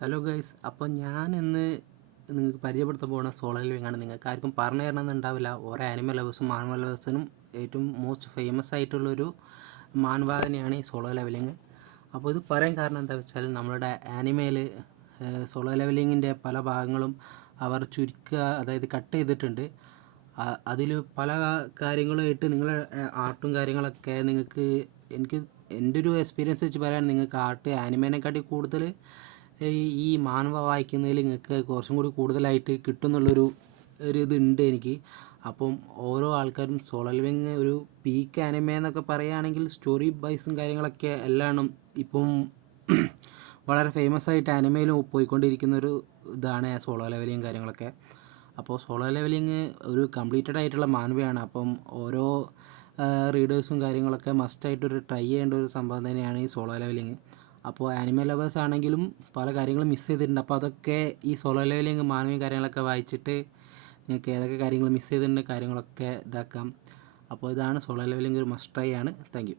Hello guys, അപ്പോൾ ഞാൻ ഇന്ന് നിങ്ങൾക്ക് പരിചയപ്പെടുത്താൻ പോകുന്ന സോളോ ലെവലിംഗ് ആണ്. നിങ്ങൾക്ക് ആർക്കും പറഞ്ഞു തരണമെന്നുണ്ടാവില്ല. ഓരോ ആനിമൽ ലവേഴ്സും മാൻവ ലവേഴ്സിനും ഏറ്റവും മോസ്റ്റ് ഫേമസ് ആയിട്ടുള്ളൊരു മാൻവ തന്നെയാണ് ഈ സോളോ ലെവലിംഗ്. അപ്പോൾ ഇത് പറയാൻ കാരണം എന്താ വെച്ചാൽ, നമ്മളുടെ ആനിമയിൽ സോളോ ലെവലിങ്ങിൻ്റെ പല ഭാഗങ്ങളും അവർ ചുരുക്കുക, അതായത് കട്ട് ചെയ്തിട്ടുണ്ട്. അതിൽ പല കാര്യങ്ങളുമായിട്ട് നിങ്ങളുടെ ആർട്ടും കാര്യങ്ങളൊക്കെ എനിക്ക് എൻ്റെ ഒരു എക്സ്പീരിയൻസ് വെച്ച് പറയാൻ, നിങ്ങൾക്ക് ആർട്ട് ആനിമേനെക്കാട്ടി കൂടുതൽ ഈ മാൻവ വായിക്കുന്നതിൽ നിങ്ങൾക്ക് കുറച്ചും കൂടി കൂടുതലായിട്ട് കിട്ടുമെന്നുള്ളൊരു ഇതുണ്ട് എനിക്ക്. അപ്പം ഓരോ ആൾക്കാരും സോളോ ലെവലിംഗ് ഒരു പീക്ക് ആനിമേ എന്നൊക്കെ പറയുകയാണെങ്കിൽ സ്റ്റോറി വൈസും കാര്യങ്ങളൊക്കെ എല്ലാം ഇപ്പം വളരെ ഫേമസ് ആയിട്ട് ആനിമയിലും പോയിക്കൊണ്ടിരിക്കുന്നൊരു ഇതാണ് സോളോ ലെവലിംഗ് കാര്യങ്ങളൊക്കെ. അപ്പോൾ സോളോ ലെവലിംഗ് ഒരു കംപ്ലീറ്റഡ് ആയിട്ടുള്ള മാൻവയാണ്. അപ്പം ഓരോ റീഡേഴ്സും കാര്യങ്ങളൊക്കെ മസ്റ്റായിട്ടൊരു ട്രൈ ചെയ്യേണ്ട ഒരു സംഭവം തന്നെയാണ് ഈ സോളോ ലെവലിംഗ്. അപ്പോൾ ആനിമൽ ലവേഴ്സ് ആണെങ്കിലും പല കാര്യങ്ങളും മിസ് ചെയ്തിട്ടുണ്ട്. അപ്പോൾ അതൊക്കെ ഈ സോളോ ലെവലിംഗ് മാനുവയും കാര്യങ്ങളൊക്കെ വായിച്ചിട്ട് നിങ്ങൾക്ക് ഏതൊക്കെ കാര്യങ്ങൾ മിസ് ചെയ്തിട്ടുണ്ട് കാര്യങ്ങളൊക്കെ ഇതാക്കാം. അപ്പോൾ ഇതാണ് സോളോ ലെവലിംഗ്, ഒരു മസ്റ്റ് ട്രൈ ആണ്. Thank you.